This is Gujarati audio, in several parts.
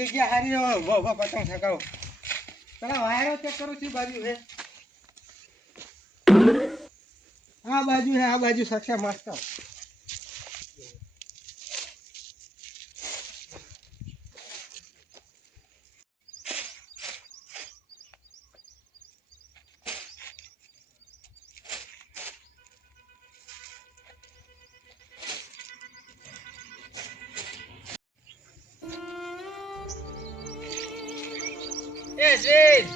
જગ્યા હારી ઊભો ઊભો, પતંગ સગાવો પેલા વાયરો ચેક કરું છું, બાજુ હે. આ બાજુ હે, આ બાજુ સક્ષા મસ્ત. શેઠ,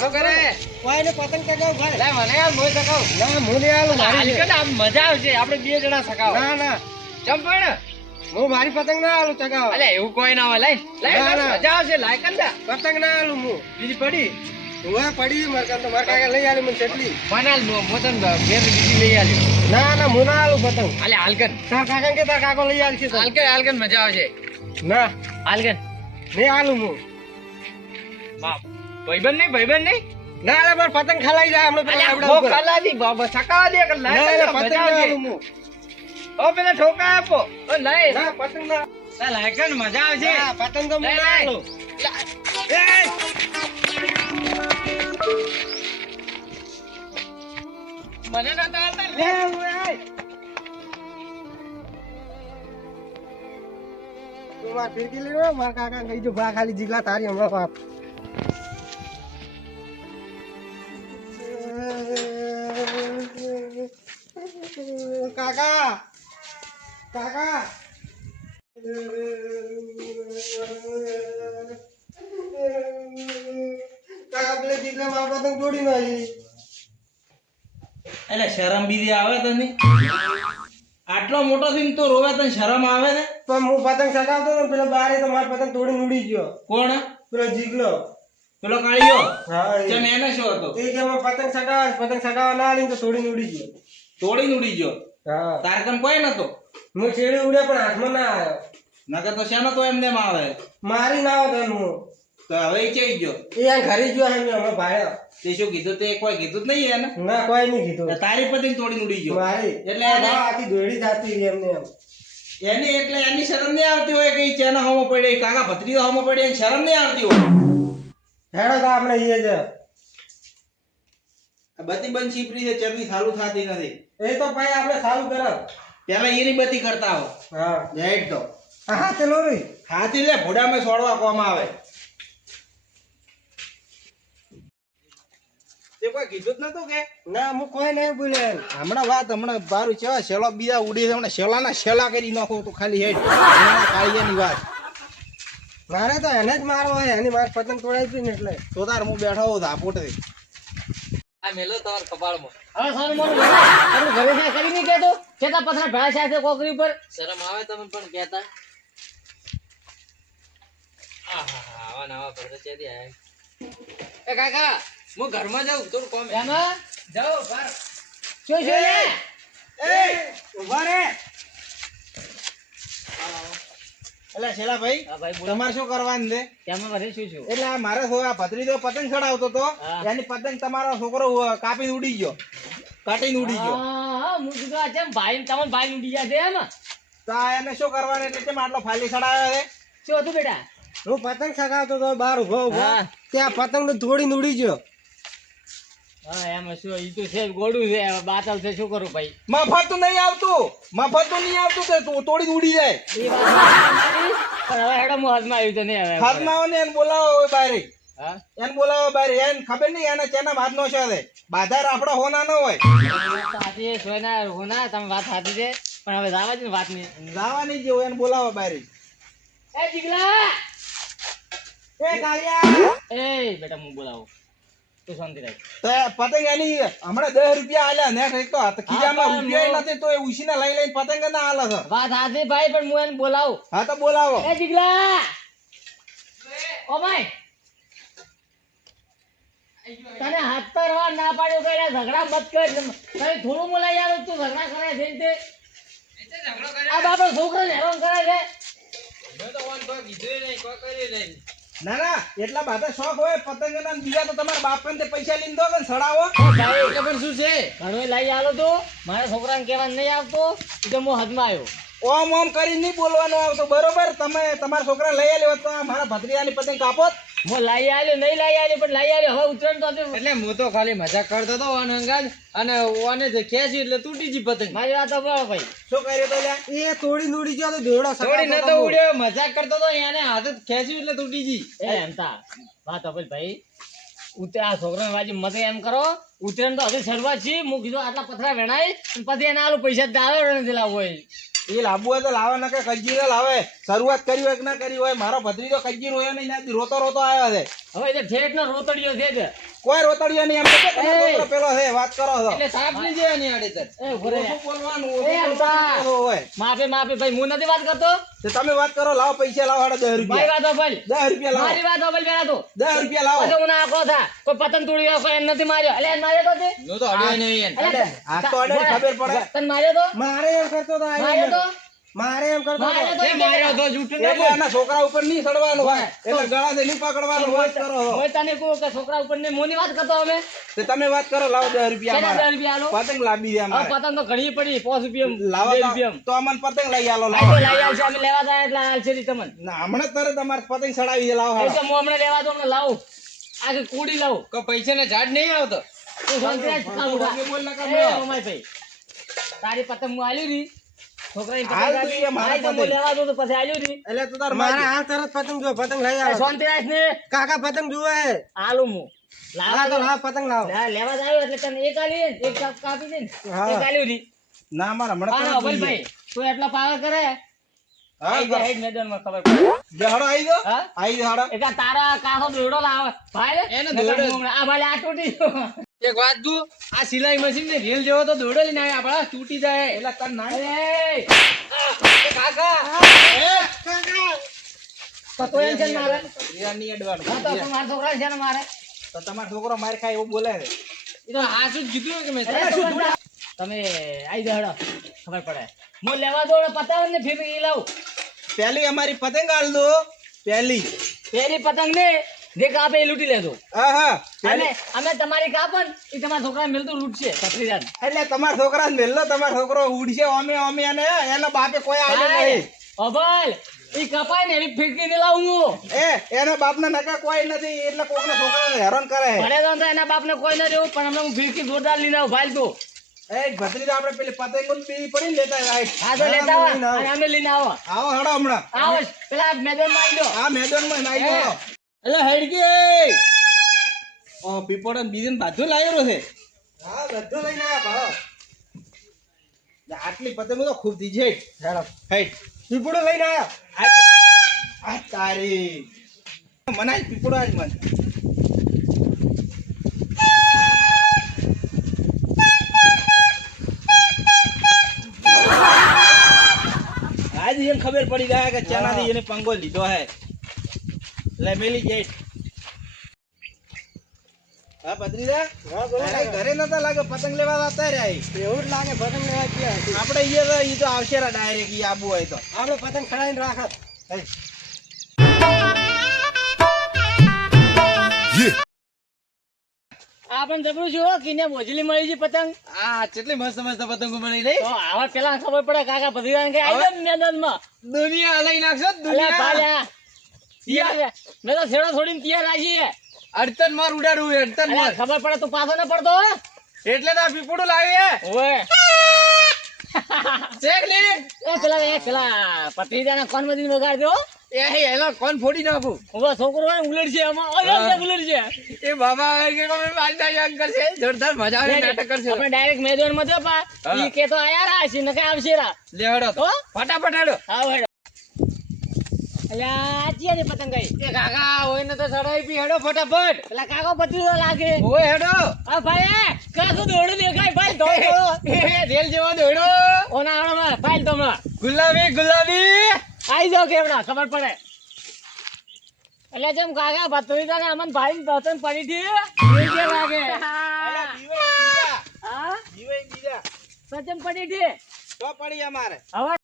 શું કરે? વાયને પતંગ ચગાવો ભાઈ લે મને આલ, મોય સખાવ. ના હું હાલ મારી છે. મજા આવશે આપણે બે જણા સખાવ. ના ના. ચમ પણ? હું મારી પતંગ ના આલું ચગાવ અલે એવું કોઈ ના હોય. લઈ લઈ. મજા આવશે લાય કર પતંગ ના આલું હું. બીજી પડી? હું પડી મારે તો મારા કાકા લઈ આલી મને કેટલી મને હાલ મો- મોતન ઘેર બીજી લઈ આલ્યો ના ના હું ના આલું પતંગ. અલે હાલકન તાર કાકા કે તાર કાકો લઈ આલશે તને. હાલકન હાલકન મજા આવશે. ના. હાલકન નહીં આલું હું. બાપ. ભાઈબંધ નહીં ભાઈબંધ નહીં ના અરે મારે પતંગ ખલાઈ જાય હમણાં પેલા અલ્યા, ઉપર. ખાલાથી બાબા સકાવા દે કર ના, લાય પતંગ ના આવશે આલું હું. ઓ પેલા ઠોકા આપો ઓ લઈ ના, પતંગ ના મજા આવશે તો. આલું. મને લે. ફિરકી મારા કાકા કહી જો ભા ખાલી જીગલા તારી હમણાં બાપ કાકા. કાકા. કાકા પેલે જીગલા મારા પતંગ તોડી નાખી. એટલે શરમ બીજી આવે તને? આટલો મોટો થઈને તો રોવે તને શરમ આવે ને? પણ હું પતંગ ચગાવતો હતો ને પેલો બારે તો મારો પતંગ તોડીને ઉડી ગયો. કોણ? પેલો જીગલો. પેલો કાળિયો? હા ચમ એને શું હતો? એ કે પતંગ ચગાવવા પતંગ ચગાવવા ના આલી તો તોડીને ઉડી ગયો. તોડીને ઉડી ગયો? કન કોઈ નતો. હું છેડી ઉડે પણ હાથમાં ના આવ્યો નકર તો શેનો તો એમને આવે મારી ના આવે હું. તો હવે ચઈ ગયો? એ ઘરે ગયો હે અમે ભાઈ તે શું કીધું? તે કોઈ કીધું જ નહીં એને? ના કોઈ નહીં કીધું. તારી પતંગ તોડી ઉડી ગયો. મારી. એટલે આખી દોડી જાતી રહી એમને એમ. એની એટલે એની શરમ નહીં આવતી હોય કે ચેના હોમો પડે કાકા ભત્રી હોમો પડે એની શરમ નહીં આવતી હોય. હેડો તો આપણે એ જ. આ બધી બંધ છીપરી છે ચરબી સારું થતી નથી. એ તો ભાઈ આપણે સારું કરો. પેલા એની બધી કરતા હો. હા જાહેર તો. હા ચલો રે. હાથી લે ભોડામાં છોડવા કોમ આવે? તે કોઈ કીધું જ નતું કે? ના હું કોઈ નહીં બોલ્યા હમણાં વાત હમણાં બારું છે શેલો બીજા ઉડી છે હમણાં શેલાના શેલા કરી નાખો તો ખાલી હેડ. કાળિયાની વાત. મારે તો એને જ મારવો હોય એની મારે પતંગ તોડાય હતી ને એટલે. તો તાર હું બેઠો હોઉં ધાપોટથી આ મેલો તમારા કપાળમાં. હવે સારું મોરું બોલો. ઘરે છે કરી નહીં કહેતો? કેતા પથરા ભેળા છે કોકરી ઉપર શરમ આવે તમે પણ કહેતા? આવા નવા ભરતા ચેદી આયા. એ કાકા! હું ઘરમાં જાઉં થોડું કોમ. એમાં? જાઓ બાર શું શું એ ઊભા રે એટલે શેલા ભાઈ તમારે શું કરવાનું છે? તેમાં શું શું એટલે મારે છો ભત્રીજો પતંગ ચડાવતો હતો. એની પતંગ તમારો છોકરો અ, કાપીને ઉડી ગયો. કાઢીને ઉડી ગયો. હા કીધું જેમ ભાઈ તમને ભાઈ ઉડી ગયા છે એમ. તો એને શું કરવાનું? એટલે કેમ આટલો ફાલી ચડાવ્યો છે? શું હતું બેટા? હું પતંગ ચગાવતો તો બહાર ઊભો ઊભો ત્યાં પતંગ તોડીને ઉડી ગયો. હા એમાં શું ઈ તો છે ગોડું છે બાતલ છે શું કરું ભાઈ? મફત તો નહીં આવતું. મફત તો નહીં આવતું કે તોડી ઉડી જાય. પણ હવે હેડો હું હાથમાં આવ્યું તો નહીં હવે હાથમાં આવે ને એને બોલાવો હવે બારે. હા? એને બોલાવો બારે. એને ખબર નહીં એને ચેના ભાત નો છે બાધા આપડા હોના ન હોય. સાચી હોના તમે વાત સાચી છે. પણ હવે જાવા જ વાતની જવા નહીં જેવું એને બોલાવો બારે. એ જીગલા! એ કાળિયા એ બેટા હું બોલાવું. તું શાંતિ રાખ. પતંગ એની હમણાં દસ રૂપિયા આલ્યા ને એક તો હાથ ખીજામાં રૂપિયા નથી તો એ ઉછીને લઈ લઈને પતંગ ના આલે છે. વાત સાચી ભાઈ પણ હું એને બોલાવું. હા તો બોલાવો. એ જીગલા! ઓ ભાઈ! તને હાથ પર વાર ના પાડ્યો કે ઝઘડા મત કર. તને થોડું બોલાય યાર તું ઝઘડા કરે છે ને તે? આ બાપા છોકરો હેરાન કરે છે. ના ના એટલા બધા શોખ હોય પતંગ ના બીજા તો તમારા બાપ ને પૈસા લઈને દો સડાવો. શું છે? ઘણું લઈ આલો તો. મારા છોકરાને કહેવા નહીં આવતો. તો હું હદમાં આવ્યો. ઓમ ઓમ કરી નહીં બોલવાનું આવતો. બરોબર? તમે તમારા છોકરા લઈ હોત તો મારા ભત્રીજાની પતંગ કાપોત. હું લાઈ આલ્યો નહીં લાઈ આલ્યો પણ લાઈ આલ્યો. હવે ઉતરણ તો એટલે હું તો ખાલી મજાક કરતો હતો ઓન અંગાજ અને ઓને જે ખેંચી એટલે તૂટી જી પતંગ. મારી વાત સાંભળો ભાઈ. શું કર્યું તો એ તોડી નોડી ગયો તો દોડો થોડી ન તો. ઉડ્યો મજાક કરતો હતો એને હાથ જ એટલે તૂટી જી એમ તા વાત સાંભળ ભાઈ. ઉતે આ છોકરાને વાજી મતે એમ કરો ઉતરણ તો હજી શરૂઆત છે. હું કીધું આટલા પથરા વેણાય પછી એને આલુ પૈસા દાવે લાવવો હોય. એ લાવવું હોય તો લાવે, ના કે કજ્જી લાવે. શરૂઆત કરી હોય કે ના કરી હોય, મારો ભત્રીજો કજ્જી રોયો નહીં રોતો રોતો આવ્યો છે. હવે તો ઠેઠ નો રોતડીયો છે જ. કોઈ રોતડિયો નહીં એમ કે તમે એ. પેલો છે વાત કરો છો. એટલે સાપની જેવા ની આડેતર એ ઊભો બોલવાનું એ બોલવાનું હોય. માફી માફી ભાઈ હું નથી વાત કરતો. તો તમે વાત કરો લાવો પૈસા લાવો હાડા દસ મારી રૂપિયા વાત ભાઈ દસ રૂપિયા લાવો. મારી વાત ભાઈ પેલા તો. દસ રૂપિયા લાવો. તો હું આખો થા. કોઈ પતંગ તોડી ગયો કોઈ એમ નથી માર્યો. એટલે એને માર્યો તો તે? નો તો અડ્યો નહીં એને. આ તો અડે ખબર પડે. તન માર્યો તો? મારે એમ કરતો તો આ માર્યો તો? મારે એમ કરતો તો જૂઠું ના એટલે એના છોકરા ઉપર નહીં સડવાનું હોય. એટલે ગળાથી નહીં પકડવાનું વાત કરો. હોય તને કહું કે છોકરા ઉપર ને મોની વાત કરતો અમે. તો તમે વાત કરો લાવો દસ રૂપિયા કેટલા અમારા. રૂપિયા આલો? પતંગ લાવી દે અમારે. પતંગ તો ઘણી પડી પાંચ રૂપિયા લાવો રૂપિયા. તો અમને પતંગ લઈ આલો લાવો. લઈ આવશે અમે લેવા જાય એટલે હાલ છે તમને. ના હમણાં તરત અમારે પતંગ ચડાવી દે લાવો એ હાલો. હું હમણાં લેવા તો હમણાં લાવું. આગે કુડી લાવો. કે પૈસા ને ઝાડ નહીં આવતો? તું. વાગે બોલ ના કામ. ભાઈ તારી પતંગ હું આલી રી. છોકરાની પતંગ હાલ તો આપી. એ મારા આઈ તો હું પતંગ. લેવા દઉં તો પછી આલ્યું રી એટલે તો તાર મારા મારી- તરત પતંગ જો પતંગ લઈ એ શાંતિ રાખ ને કાકા પતંગ જુએ. આલું હું. હા લાવા તો લાવ પતંગ લાવો. લેવા જ આવ્યો એટલે તને એક આલી એક કાપી દે એક આલ્યું રી ના તરત અભલ જોઈએ. ભાઈ તું એટલો પાવર કરે? હા, આઈ જા, મેદાનમાં ખબર પડે. જે હાડો આઈ ગયો? આઈ ગયો હાડો. એક તારા કાસો દોડો લાવે. ભાઈ એને આ ભાઈ આ તૂટી ગયો. એક વાત જો આ સિલાઈ મશીન ને રેલ જેવો તો દોડો લઈને આવ્યા આપડા તૂટી જાય. એટલે કર ના કાકા. તો તો એમ છે મારે. અડવાનું. તો પણ છોકરા છે ને મારે. તો તમારો છોકરો માર ખાય એવું બોલે છે? એ તો આ શું કીધું કે મેં? તમે આવી જાઓ હેડો. ખબર પડે. મો લેવા દો પતાવ ને ફીર એ લાવું. પહેલી અમારી પતંગ આલ દો. પહેલી. પેલી પતંગ ને જે કાપે એ લૂંટી લેજો. હા હા. અને અમે તમારી કાપન એ તમારા છોકરા મેલતું લૂંટશે પત્રીજાન એટલે તમારા છોકરા મેલ્લો તમારો છોકરો ઉડશે અમે અમે અને એના બાપે કોઈ આવ્યો નહીં. અભલ ઈ કપાય ને એવી ફીરકી ને લાવું હું. એ એના બાપના નકા કોઈ નથી એટલે કોકના છોકરાને હેરાન કરે. ભલે તો એના બાપને કોઈ ના પણ હમણાં હું ફીરકી જોરદાર લઈને આવું ભાઈ તો. એ ભત્રીજા આપણે પેલી પતંગ પીવી પડી લેતા રાઈટ હા તો લેતા આવો અને અમે લઈને આવો. આવો હડો હમણાં. આવો. પેલા મેદાનમાં આવી દો આ મેદાનમાં આવી એ. એટલે હેડકે ઓ પીપળો બીજું બધું લાવ્યો છે. હા બધું લઈને આવ્યા આટલી પતંગ તો ખૂબ દીજે હેડ. પીપળો લઈને આવ્યા. આ તારી. મનાય પીપોડો આજ મન. આજ એને ખબર પડી ગયા કે ચેનાથી એને પંગો લીધો હે. લે મેલી જઈ હા પત્રીજા હા બોલો. તારે ઘરે નતા લાગે પતંગ લેવા આવતા રહ્યા એવું જ લાગે પતંગ લેવા ગયા આપણે ઈ તો તો આવશે ડાયરેક્ટ ઈ આબુ હોય તો. આપણે પતંગ ખડાઈને રાખત આ જબરું છે હો કિને મોજલી મળી છે પતંગ. આ કેટલી મસ્ત મસ્ત પતંગો મળી નહીં આવા પેલા ખબર પડે કાકા બધી કે આઈ મેદાનમાં. દુનિયા હલાઈ નાખશો દુનિયા. ભાલ્યા. તો છેડો છોડીને તૈયાર લાગી અડતન માર ઉડાડું અડતન માર. ખબર પડે તો પાછો ન પડતો એટલે તો પીપુડું પીપળું લાવી ઓવે. ચેક લે. એ પેલા એ પેલા પત્રીજાને કોણ બધી વગાડજો એ એમાં કોન ફોડી નાખું. છોકરો ને ઉલટ છે આમાં. ઓલો છે ઉલટ છે. એ બાબા કે કરશે. જોરદાર મજા આવે નાટક કરશે. આપણે ડાયરેક્ટ મેદાનમાં પા. ઈ કે તો આયા નકે આવશે રા લે હડો તો ફટાફટ હડો. આવ હેડો અલ્યા આ ચિયા ની પતંગ ગઈ કાકા હોય ને તો સડાઈ પી હેડો ફટાફટ. એટલે કાકો પતરીજો લાગે. હેડો. આ ભાઈ કાકો દોડું દેખાય? ભાઈ દોડો રેલ જેવો દોડો. ઓના આણમાં ભાઈ તો ગુલાબી ગુલાબી. આઈ જાઓ કેવડા ખબર પડે. એટલે જેમ કાકા ભત્રીજા તને અમન ભાઈ પતંગ પડી હતી લાગે. હા? સચમ પડી હતી તો પડી અમારે. હવે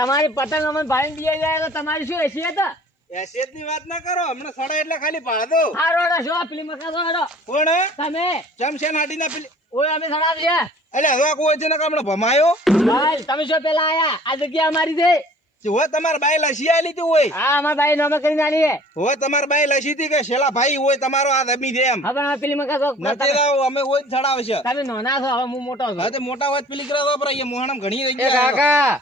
તમારી પતંગ અમને ભાઈ ને જાય તો તમારી શું હેસિયત હેસિયતની વાત ના કરો હમણાં સડો એટલે ખાલી ભાડો. હેડો શું પેલી મકા દો કોણ તમે? ચમશેન હાટીના પેલી ઓય અમે સડાવ છે એટલે હવે કોઈ છે ને હમણાં ભમાયો? ભાઈ તમે શું પેલા આયા. આ જગ્યા અમારી છે. હોય તમાર બાઈ લસી આલી તી હોય. હા અમાર ભાઈ નામે કરીને આલી છે. હોય તમાર બાઈ લસી તી કે શેલા ભાઈ હોય તમારો આ દમી છે એમ. હવે પેલી મકા તો નથી રાવ અમે હોય જ ચડાવશે તમે નાના છો હવે હું મોટો છું. હવે મોટા હોય પેલી કરા પર અહીંયા મોહણમ ઘણી રહી ગયા કાકા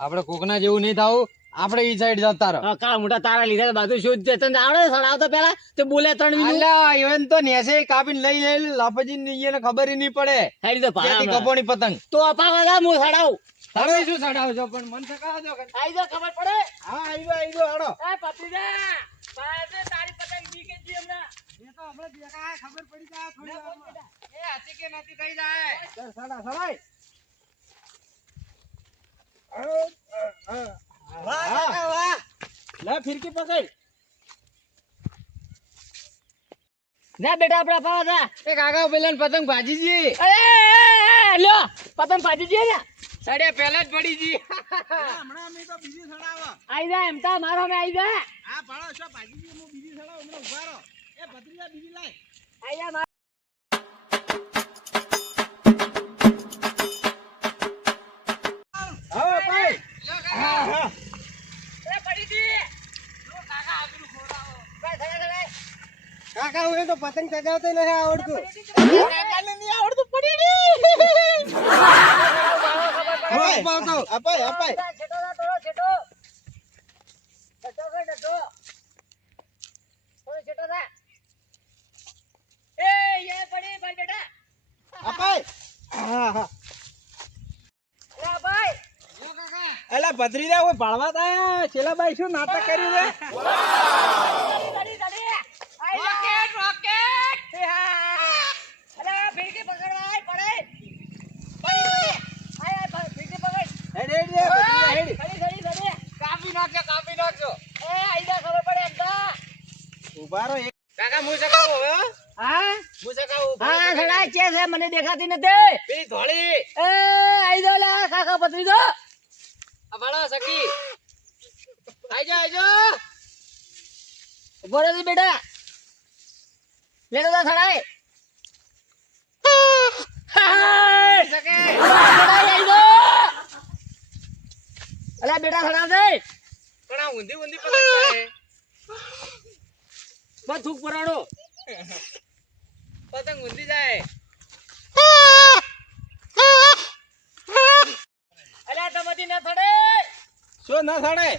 આપણે કોકના જેવું નહીં થાવું. આપણે ઈ સાઈડ જતા રહો. કાળા મોટા તારા લીધા બાજુ શું છે? તને આવડે સડાવતો પેલા તે બોલે ત્રણ મિનિટ. અલ્યા ઇવન તો નેસે કાપીને લઈ લઈ લાપજી ની એને ખબર ય નહીં પડે. હેડી તો પાણી કપોની પતંગ? તો અપાવા દા હું સડાવ. તમે શું ચડાવજો પણ મન સકાવજો કે આઈ જો ખબર પડે? હા આવ્યો આવ્યો હાડો એ પતિદા પાસે તારી પતંગ બી કે જી હમણાં. એ તો હમણાં દેખાય ખબર પડી જાય થોડી એ હતી કે નથી થઈ જાય. સડા સડાય લે ફિરકી પકડ. ના બેટા આપડા પાવા દા એ કાકા પેલા પતંગ ભાજી જી એ, એ, એ, એ, લ્યો પતંગ ભાજીજી ને. સડે પેલા જ પડી જી. હમણાં અમે તો બીજી સડાવા. આઈ જા એમ તા મારો મે આઈ જા. હા ભાડો છો ભાજીજી હું બીજી સડાવ હમણાં ઊભા રહો. એ ભત્રીજા બીજી લાય. આઈ જા હા કાકા હું તો પતંગ ચગાવતો નથી આવડતું. કાકાને નહીં આવડતું પડી રી અપાય અપાય અપાય. હા હા. ભાઈ. એલા ભત્રીજા ઓય ભાળવા તા? છેલ્લા ભાઈ શું નાટક કર્યું રોકેટ રોકેટ પડે આય આય પકડ હેડ હેડ રે ભત્રીજા હેડ. દડી કાપી નાખજો કાપી નાખજો એ આઈ જા ખબર પડે તો ઊભા રહો કાકા હું સકાવું હવે હા હું સકાવું હા ઘણા છે મને દેખાતી નથી. પેલી ધોળી. એ આઈ દો લે કાકા પતરી દો ભાડો સકી આઈ જા આઈ જા ઊભો રહે બેટા. લે તો સડાય અલા બેટા સડાવ દે પણ આ ઊંધી ઊંધી પતંગ બસ થૂક પરાડો પતંગ ઊંધી જાય. અલા તમારી ના સડે શું ના સડે?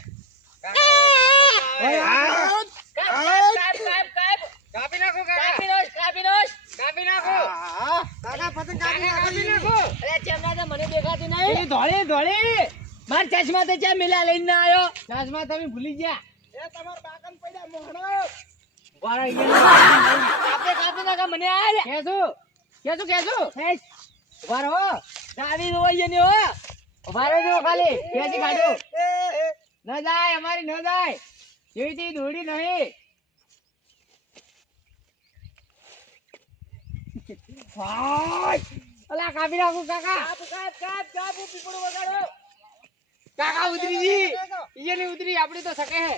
કાપ કાપ કાપ નાખો. કાપી નાખો. કાકા પતંગ કાપી નાખો. અરે ચેમના તો મને દેખાતી નહીં. ધોળી ધોળી. માર ચશ્મા તો ચા મિલા લઈને ના આવ્યો ચશ્મા તમે ભૂલી ગયા. એ તમાર બાકન પડ્યા મોહણો. વાળા આપણે કાપી નાખા મને આલે કેસું? કેસું કેસું? હેસ ઊભા રહો ચાવી નો હોય ને હો. ઊભા રહો જો ખાલી. કેસી કાઢો ન જાય અમારી ન જાય. એવી દોડી નહીં. અલા કાપી નાખું કાકા. કાપ કાપ કાપ કાપ વગાડો. કાકા ઉતરીજી ઈયે ઉતરી આપડી તો સકે હે.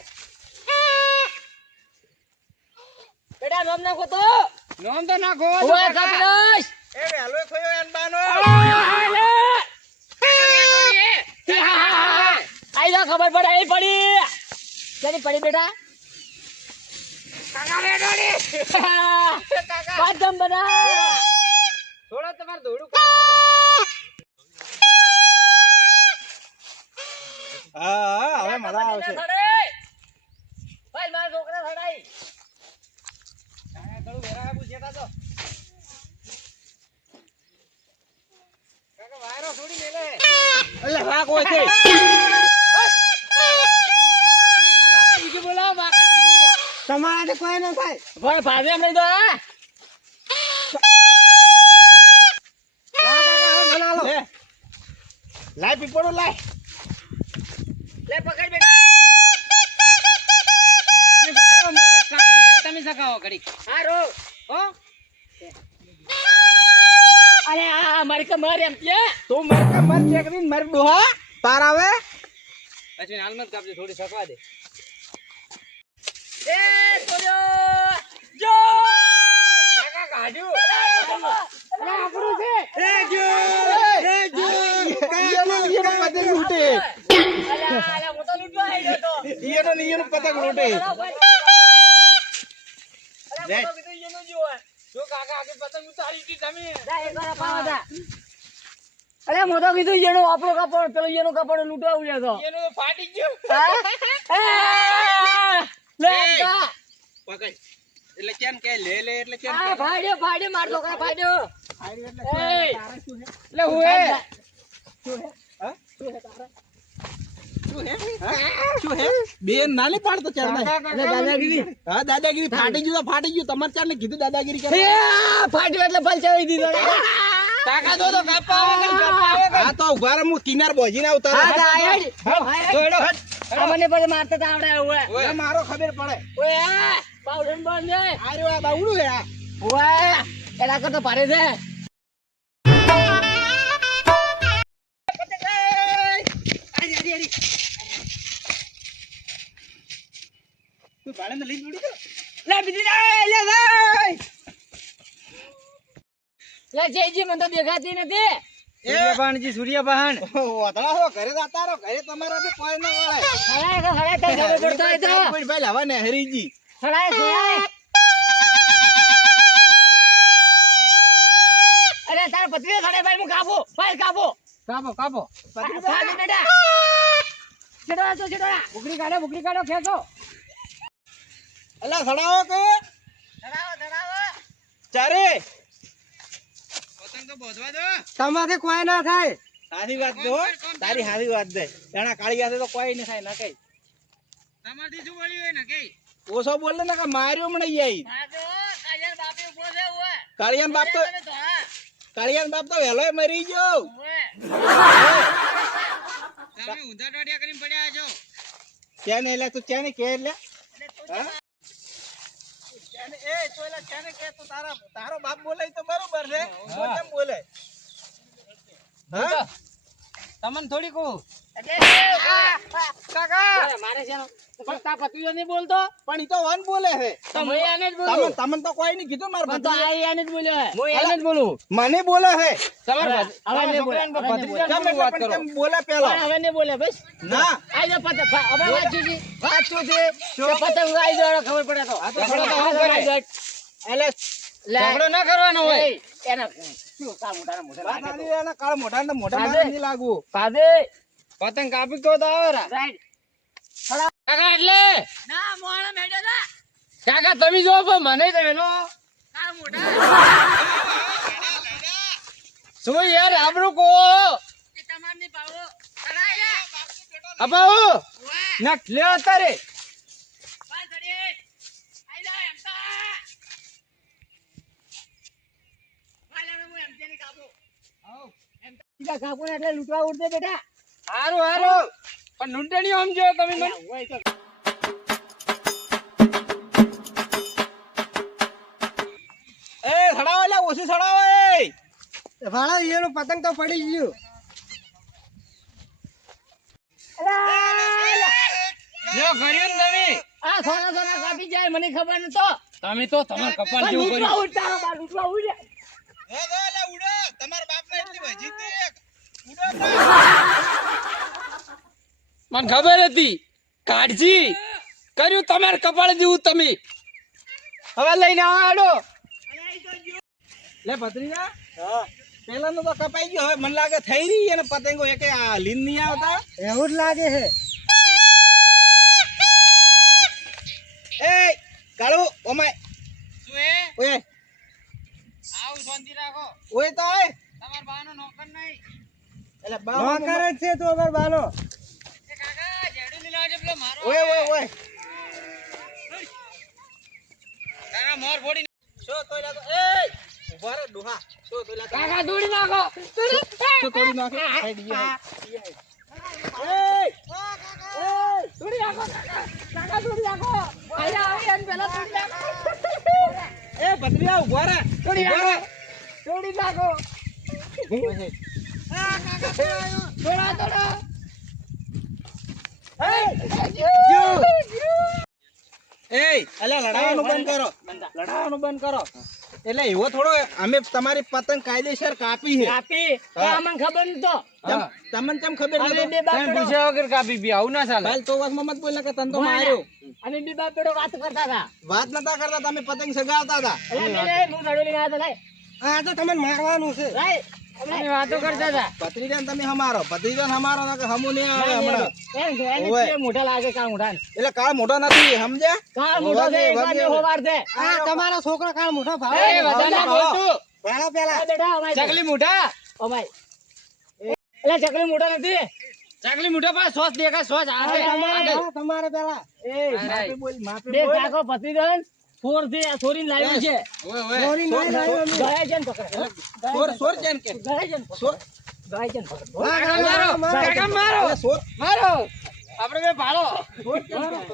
બેટા નામ નાખો તો. નામ તો નાખો ઓય કાપી નાખ એ વેલો થયો એન બાનો આઈ જા ખબર પડે એ પડી. ક્યાંની પડી બેટા? કાકા રે કાકા પાછમ બના થોડો તમાર દોડું હા હા હવે મજા આવશે. ભાઈ મારા છોકરા સડાઈ કાકા થોડું વેરા પૂછ્યા તો કાકા વાયરો છોડી મેલે. એટલે હા હોય છે બીજું બોલાવો બાકા બીજું તમારાથી કોઈ ન થાય. ભાઈ ભાભી એમ લઈ દો હા? લાય પીપળો લાય. લે પકડ બેટા. તમે સકાવો ઘડીક. હા રો. હો? અરે આ મારી કમર એમ કે. તું મર કે મર ચેકરી મર ડોહા તાર આવે પછી હાલ મત થોડી સકવા દે. ઈયોનો ને ઈયોનો પતંગ લૂંટે હું તો. ઈયોનો ઈયોનો જ. જો કાકા આગે પતંગ ઉતારી હતી તમે જા, એક વાર અપાવો જા. અરે હું તો કીધું એનું આપણું કાપડ પેલો એનું કાપડ લૂંટવા ઉડ્યો તો એનું ફાટી ગયો હા? એ! લે, પકડ. એટલે કેમ કે લે લે એટલે કેમ આ ફાડ્યો ફાડ્યો માર છોકરા ફાડ્યો એ! એટલે હું? હે શું હે? શું હે બેન ના લે પાડતો ચાલ દાદાગીરી. હા દાદાગીરી ફાટી ગયું તો ફાટી ગયું. તમારે ચાલ ને કીધું દાદાગીરી ફાટ્યું કરે આ ફાટ્યો એટલે પલચાવી દીધો. કાકા દો તો કાપા આવે કે કાપા આવે હા તો ઊભા રહો, હું કિનાર બોજીને આવતા હા, રહો. જા, આયા જ. આયા જ. દોડો આ મને પછી મારતા તો આવડે. ઓય, મારો ખબર પડે ઓય, આ, પાવડર બંધ છે. આ રહ્યો આ બાવડું હે આ ઓય, એના કરતા ભારે છે તું? લે બીજી લે. લે જેજી મને તો દેખાતી નથી. સૂર્યપાનજી સૂર્યપાન ઓહો, વાદળા હો, ઘરે જતા રહો, ઘરે તમારા બી કોઈ ના વળે. હળાય તો હળાય તો જવો પડતો હોય તો. કોઈ ભાઈ લાવા ને હરીજી. હળાય હળાય અરે તાર પત્રી સડે ભાઈ હું કાપો? ભાઈ કાપો? કાપો કાપો. ભાગી બેટા છેડો તો છેડો. બુકરી કાઢો બુકડી કાઢો ખેંચો. અલા, સડાવો કે? ધડાવો. ચારે. તમારે કોઈ ના થાય. સારી વાત દો તારી સારી વાત દે એના કાળિયા તો કોઈ નહીં થાય ના કઈ. તમારથી શું બોલ્યું હોય ને કઈ ઓછો બોલે ને કે માર્યો મને ઈ ભાગો કાજર બાપે ઊભો છે ઓય કાળિયાન બાપ તો કાળિયાન બાપ તો વહેલો મરી ગયો. તમે ઊંધા ટોટિયા કરીને પડ્યા છો. ક્યાં નહીં એટલે તું ક્યાં નહીં કે એટલે? હા? એ તો એટલે ને કે તું તારા તારો બાપ બોલે તો બરોબર છે. કેમ બોલે? હા? તમને થોડી કહું કાકા. મારે છે પણ તા નહીં બોલતો પણ ઈ તો વન બોલે છે. તો એને જ તમે તો કોઈ નહીં કીધું મારા પણ આ એને જ બોલ્યો હે. હું એને જ બોલું. મને બોલે છે. તમારા હવે બોલે, બોલે. બોલે પેલો? હવે નહીં બોલે બસ. ના. આ જો પતંગ હવે વાંચ્યું છે વાંચ્યું છે કે પતંગ આવી જાય ખબર પડે તો. તો ઝઘડો તો. એટલે ઝઘડો ના કરવાનો હોય. એના પતંગ કાપી તો કાકા એટલે? ના મોણા મેડે ના. કાકા તમે જો પણ મને તમે વેલો કાળ મોઢા. શું યાર આપણું કહો કે અપાવો ના લે અત્યારે પાલ ચડી આઈ જા એમ તો પાલ હવે હું એમ તેને કાપો એમ તો બીજા કાપો એટલે લૂંટવા ઉડતે બેટા. હારું હારું. પણ લૂંટણી સમજો તમે મને. એ સડાવો એટલે ઓછું સડાવો એ. ભાડા એનું પતંગ તો પડી ગયું. જો કર્યું તમે. આ સોના સોના કાપી જાય મને ખબર નતો. તમે તો તમારે કપાળ જેવું કર્યું ઉડતા બા લૂંટવા ઉડે. હે તો એટલે ઉડો. તમારા બાપને એટલી વજી હતી એક. ઉડો મને ખબર હતી. કાઢજી. કર્યું તમારે કપાળ જેવું તમે. હવે લઈને આવો લે ભત્રીજા પેલા નું તો કપાઈ ગયો હવે મને લાગે થઈ રહી અને પતંગો. એક આ લીન નહીં આવતા. એવું જ લાગે છે. એ કાળુ ઓમાય. શું એ? ઓય. આવું શાંતિ રાખો. ઓય તો ઓય. તમાર બાનો નોકર નહીં. એટલે બા જ છે તો અમાર બાનો એ કાકા જેડું લઈ લાવજો પેલો મારો ઓય ઓય ઓય. કાકા મોર ફોડી શો તોયલા તો એ ઊભા રે ડોહા તો કાકા દોડી નાખો? શો તોડી નાખે સાઈડ ગયો દોડી નાખો કાકા. દોડી નાખો. આયા આયા એને પહેલા દોડી નાખો. એ ભત્રીજા ઊભા રે દોડી નાખો. દોડી નાખો. દોડા દોડા એ અલ્યા લડાવાનું બંધ કરો. લડાવાનું બંધ કરો. એટલે એવો થોડો અમે તમારી પતંગ કાયદેસર કાપી છે. કાપી? તો અમને ખબર નતો તમ- તમને કેમ ખબર અમે નતો? બે બાપ પેડો- પૂછ્યા વગર કાપી બી આવું ના ચાલે. તો મત બોલ કે તને તો માર્યો. અમે બે બાપ પેડો વાત કરતા હતા. વાત નતા કરતા તમે પતંગ સગાવતા હતા. એટલે હું રડોલી ના હતા, આ તો તમને મારવાનું છે. લાય. અમે વાતો કરતા હતા. ભત્રીજાને તમે હમારો. ભત્રીજાને હમારો ના કે હમુ નહીં આવે હમણાં. એમ કે એને ઓવે. કે મોઢા લાગે કાં મોઢા એટલે કાળ મોટો નથી સમજ્યા? છે. બે હોવાર છે. આ તમારો છોકરો કાળ મોટો ભાવ એ, એ વધારે બોલતું. પેલા. પેલા બેટા અમાય ચકલી મુઠા અમાય. એટલે ચકલી મોટા નથી. ચકલી મોટા પાસે સોસ દેખા સોસ આવે. તમારે. પેલા. એ માપે બોલ માપે બે કાકો પતિ ગયો ફોરથી આ છોરીને લાવ્યો છે. ઓય, ઓય. ગયા ગાય જન પકડ. સોર સોર જન કે. ગાય જન. ગયા છે ને પકડે. મારો કાકા મારો. મારો. આપણે બે ભાળો.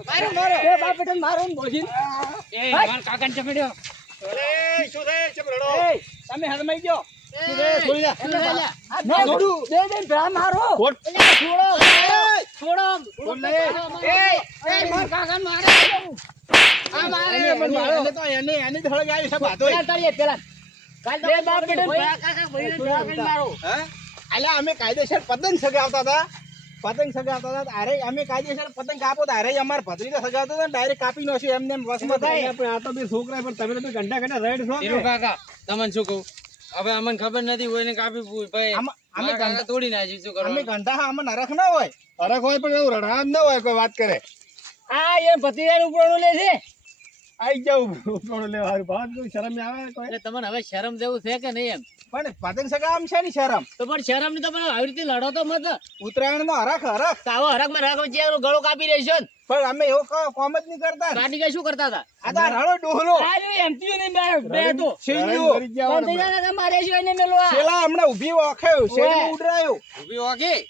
મારો મારો એ બાપ બેટાને મારો ને બોજીન. એ માર કાકા ને એ, તમે શું ગયો એટલે પેલા આ બે છોડું. દે દે છોડો. છોડો. એ એ. માર કાકાને મારે આ મારે. એને એને તો એને એની જ હળગ છે બાધોય. પેલા તાળીએ, પેલા. બાપ બેટાને કાકા ભાઈને ભેળા મારો. હા? અલ્યા અમે કાયદેસર પતંગ સગાવતા હતા. પતંગ સગાવતા હતા. અરે અમે કાયદેસર પતંગ કાપો તો અરે અમાર તો સગાવતા હતા ડાયરેક્ટ કાપી નો એમને એમ વસમાં ભાઈ, પણ આ તો બે છોકરા પણ તમે તો ઘંટા ઘંટા રેડ છો કાકા તમને શું કહું? હવે અમને ખબર નથી હોય ને કાપી પૂછ ભાઈ અમે ઘંટા તોડી નાખી શું અમે ઘંટા હા અમને નરખ ના હોય. નરખ હોય પણ એવું રડામ ના હોય કોઈ વાત કરે. આ એ ભત્રીજાનું ઉપરણું લે છે. આઈ જાવ થોડું લેવાનું ભાવ શરમ આવે કોઈ. એટલે તમને હવે શરમ જેવું છે કે નહીં એમ? પણ પતંગ સગામ છે ને શરમ? તો પણ શરમની તો પણ આવી રીતે લડો તો મત. ઉત્તરાયણ નો હરખ હરખ. તાવો આવો હરકમાં રાખો જે ગળો કાપી રહેશો પણ અમે એવો કોમ જ નહીં કરતા. કાઢી કે શું કરતા હતા? આ તો રડો ડોહલો. આ જો એમથી ને બે બે તો. શેલ્યો. પણ થઈ જાય ને મારે છે એને મેલો આ? પેલા હમણાં ઊભી શેરીમાં ઓય. ઉડરાયો ઊભી વાગી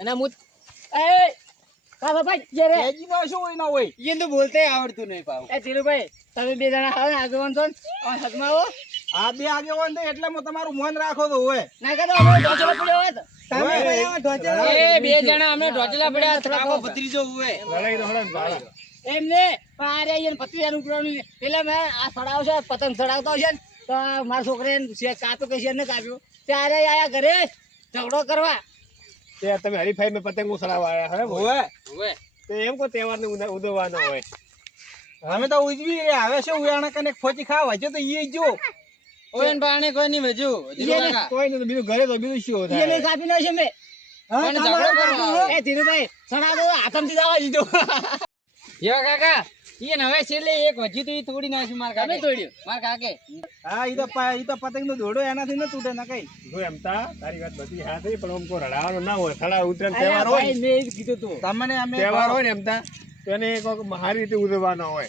અને મુત એ કાકા ભાઈ શું હોય ના હોય? એને તો બોલતે આવડતું નહીં પાવ એ ધીરુભાઈ તમે બે જણા આવો ને આગેવાન છો ને. આ આ બે આગેવાન તો એટલે હું તમારું મન રાખો તો હોય. ના અમે ઢોચલો પડ્યો હોય તમે બે જણા અમે ઢોચલા પડ્યા કાકો ભત્રીજો હોય. એમને પણ આ રે એને પત્રીજાનું ઉપરણું પેલા મેં આ સડાવશે પતંગ સડાવતો છે ને તો મારા છોકરાએ કાપ્યો કે છે ને કાપ્યો ત્યારે આયા ઘરે ઝઘડો કરવા. તમે હરીફાઈ મેં પતંગ ઉછળાવા આવ્યા હોય હોય તો એમ કોઈ તહેવાર ને ઉદવવાનો હોય. અમે તો ઉજવી રહ્યા. હવે શું ઉયાણા કને ફોચી ખાવા? છે તો ઈ જો. ઓયન પાણી કોઈ નહીં ભજુ કોઈ નહીં બીજું ઘરે તો બીજું શું થાય એને કાપી નો છે મેં. હા. એ ધીરુભાઈ સડાવતો તો હાથમથી દાવા દીધો. યો કાકા ઈ હવે છેલ્લે એક હજી તો ઈ તોડી નાખ્યું માર કાકે. તોડ્યું? માર કાકે. હા ઈ તો પ- ઈ તો પતંગ નો દોડો એનાથી ન તૂટે ના કઈ. જો એમ તા તારી વાત બધી હા થઈ પણ આમ કોઈ રડાવાનો ના હોય થડા ઉતરાયણ અલ્યા તહેવાર હોય મેં કીધું તું. તમને અમે તહેવાર હોય ને એમ તા તો એને કોક સારી રીતે ઉજવવાનો હોય.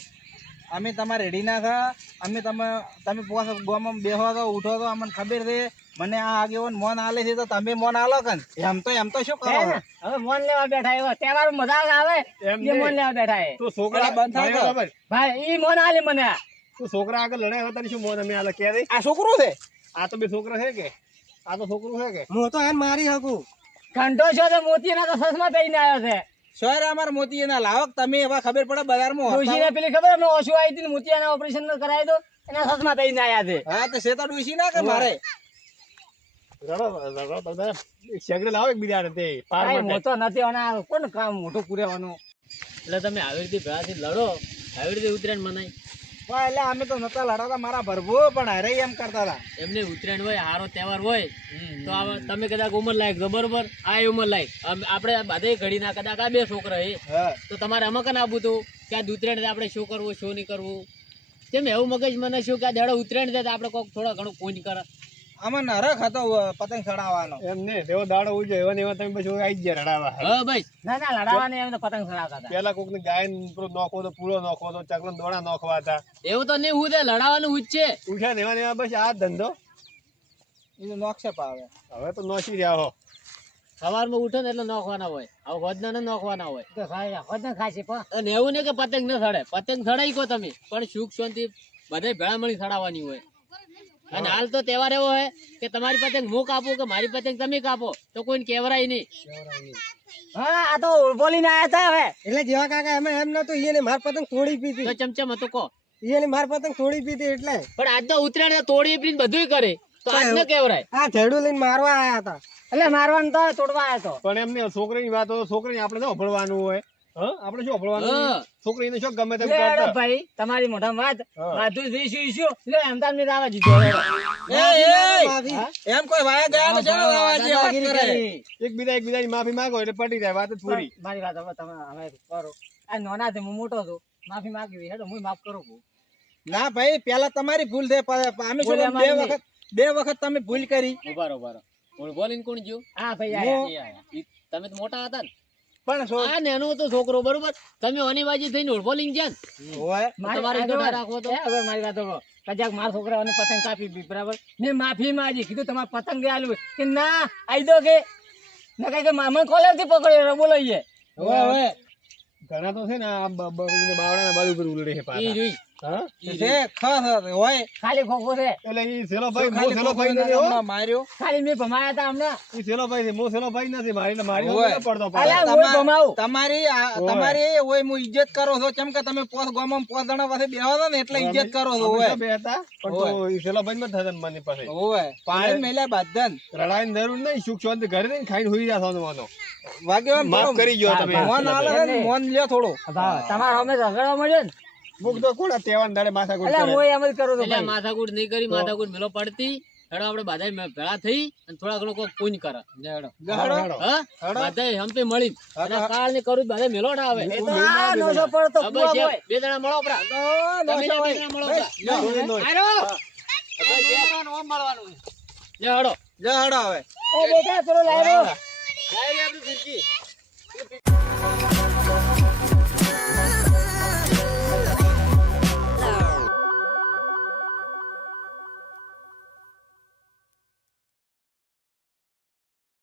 અમે તમારે રેડી ના થા. અમે તમે તમે પોસ ગોમાં બેહવા તો ઉઠો તો અમને ખબર છે. મને આ આગેવન મોન આલે છે તો તમે મોન આલો કન. એમ તો એમ તો શું કરો? હવે મોન લેવા બેઠા એવો. તહેવાર મજા આવે. એ મોન લેવા બેઠા એ. તો છોકરા બંધ થાય ભાઈ ઈ મોન આલે મને. તું છોકરા આગળ લડાય તને શું મોન અમે આલે? કે આ છોકરો છે? આ તો બે છોકરા છે કે? આ તો છોકરો છે કે? હું તો એને મારી હકું ઘંટો છો તો મોતી ના તો સસમા પહેરીને આવ્યો છે. સોયરા અમાર મોતી એના લાવક તમે એવા ખબર પડે બજારમાં ડોશીને પેલી ખબર અમને ઓછું આવી હતી ને મોતિયાના ઓપરેશન કરાવી દો એના સસમા છે. હા તો શેતા ના કે મારે? રડો રડો તો બધા શેગડે લાવો એક બીજા તે પાર મોટો. નથી અને આ કોણ કામ મોટું પૂરેવાનું એટલે તમે આવી રીતે ભેળાથી લડો આવી રીતે ઉતરાયણ મનાય. પણ એટલે અમે તો નતા લડાતા મારા ભરભો પણ અરે એમ કરતા હતા. એમને ઉત્તરાયણ હોય હારો તહેવાર હોય તો તમે કદાચ ઉંમર લાયક છો બરોબર આ ઉંમર લાયક. આપણે બધે ઘડી ના કદાચ આ બે છોકરા એ હા. તો તમારે અમે કને આપવું હતું કે આ ઉત્તરાયણ આપણે શું કરવું શું નહીં કરવું? તેમ એવું મગજ મને શું કે આ દાડો ઉત્તરાયણ છે તો આપણે કોઈક થોડા ઘણું પૂંજ કરે આમાં નરક હતો પતંગ ચડાવવાનો. એમ ને તેવો દાડો ઉજો એવા ને એવા તમે પછી આવી ગયા રડાવા. હા ભાઈ. ના ના લડાવવાની એમ તો પતંગ ચડાવતા હતા. પેલા કોક ને ગાય પૂરો નોખો તો પૂરો નોખો તો ચકલો દોડા નોખવા હતા. એવું તો નહીં ઉદે લડાવાનું લડાવવાનું હું જ છે. ઉઠ્યા ને એવા ને એવા બસ આ ધંધો. એ નોખશે પાવે હવે. તો નોસી રહ્યા હો. સવારમાં ઉઠો ને એટલે નોખવાના હોય. હવે હોદના નોખવાના હોય. તો હોદના ખાશે અને એવું નહીં કે પતંગ ન સડે પતંગ સડાઈ કો તમે. પણ સુખ શાંતિ બધે ભેળા મળી સડાવવાની હોય. અને હાલ તો તહેવાર એવો હોય કે તમારી પતંગ હું કાપું કે મારી પતંગ તમે કાપો તો કોઈને કેવરાય નહીં. હા આ તો બોલીને આયા હતા હવે. એટલે જેવા કાકા એમ એમ નતું એને માર પતંગ તોડી પીધી. તો ચમચમ હતું કો એની માર પતંગ પીધી એટલે. પણ આજ તો ઉતરાણ તોડી પીને બધું કરે. તો આજ ન કેવરાય આ ઝેડું લઈને મારવા આયા હતા એટલે મારવાનું તો તોડવા આયા તો. પણ એમને છોકરીની વાત હોય તો છોકરીને આપણે શું અભળવાનું હોય. આપણે શું અભળવાનું છોકરીને શું ગમે તેમ લે ભાઈ તમારી મોઢા વાત. હા. માધુ જઈશું ઈશું? લે એમ તાર મેં દાવા દીધો. એ, એ, એમ કોઈ વાયા ગયા તો ચાલો આવા જે વાત કરે. એકબીજા એકબીજાની માફી માંગો એટલે પટી જાય વાત પૂરી. મારી વાત હવે તમે હવે કરો. આ નાના છે હું મોટો છું માફી માંગવી. હેડો હું માફ કરું છું. ના ભાઈ પેલા તમારી ભૂલ છે અમે શું બે વખત બે વખત તમે ભૂલ કરી. બરોબર રહો, ઊભા બોલીને કોણ ગયું? હા ભાઈ તમે તો મોટા હતા ને. પણ આ નેનો હતો છોકરો બરોબર? તમે અનિવાજી થઈને ઓળખો લઈને ગયા હોય તમારે તો. હવે મારી વાત છોકરાઓને પતંગ કાપી દી બરાબર? ને માફી માંગી. કીધું તમારે પતંગ દે આલું કે ના આઈ દો કે. ના કઈ કે મામા કોલરથી પકડ્યો બોલાઈએ. હવે હવે. ઘણા તો છે ને આ બ- બ- બાવળાના બાજુ પર ઉલડે છે પાછા. જોઈ. ખાલી ખોખો છે. એટલે ઈ સેલો ભાઈ મો સેલો ભાઈ નથી હો માર્યો. ખાલી મેં ભમાયા હતા હમણાં. ઈ સેલો ભાઈ છે મો સેલો ભાઈ નથી મારી મારી ઓય. ઉપર પડતો અલ્યા, પાછો. ઓય ભમાવું. તમારી તમારી ઓય હું ઇજ્જત કરો છો. કેમ કે તમે પોસ ગામમાં પોસ જણા પાસે બેહો છો ને એટલે ઇજ્જત કરો છો ઓય તો પણ તો ઈ સેલો ભાઈ માં થતા મને પાસે. ઓય પાણી મેલ્યા બાદન રડાઈની જરૂર નહીં સુખ શાંતિ ઘરે રહીને ખાઈને હુઈ જાશો તમારો વાગ્યો માફ કરી ગયો તમે. મોન આલે મોન લ્યો થોડો. તમારે હમે ઝઘડવા મળ્યો ને. મુક તો કોણ આ દાડે માથા એટલે હું એમ જ કરું છું એટલે માથાકૂટ નહીં કરી માથાકૂટ મેલો પડતી. હેડો આપણે બધા ભેળા થઈ અને થોડા ઘણો કોઈ પૂન કરે હેડો. બધા મળી અને કાળ ને કરું બધા મેલો આવે. એ તો આ પડતો. બે જણા મળો આપડા તમે બે જણા મળો આપડા. આરો. લે હેડો. ગહડો હવે. એ બેટા પેલો લાવ્યો. લાવી આપણી ફિરકી.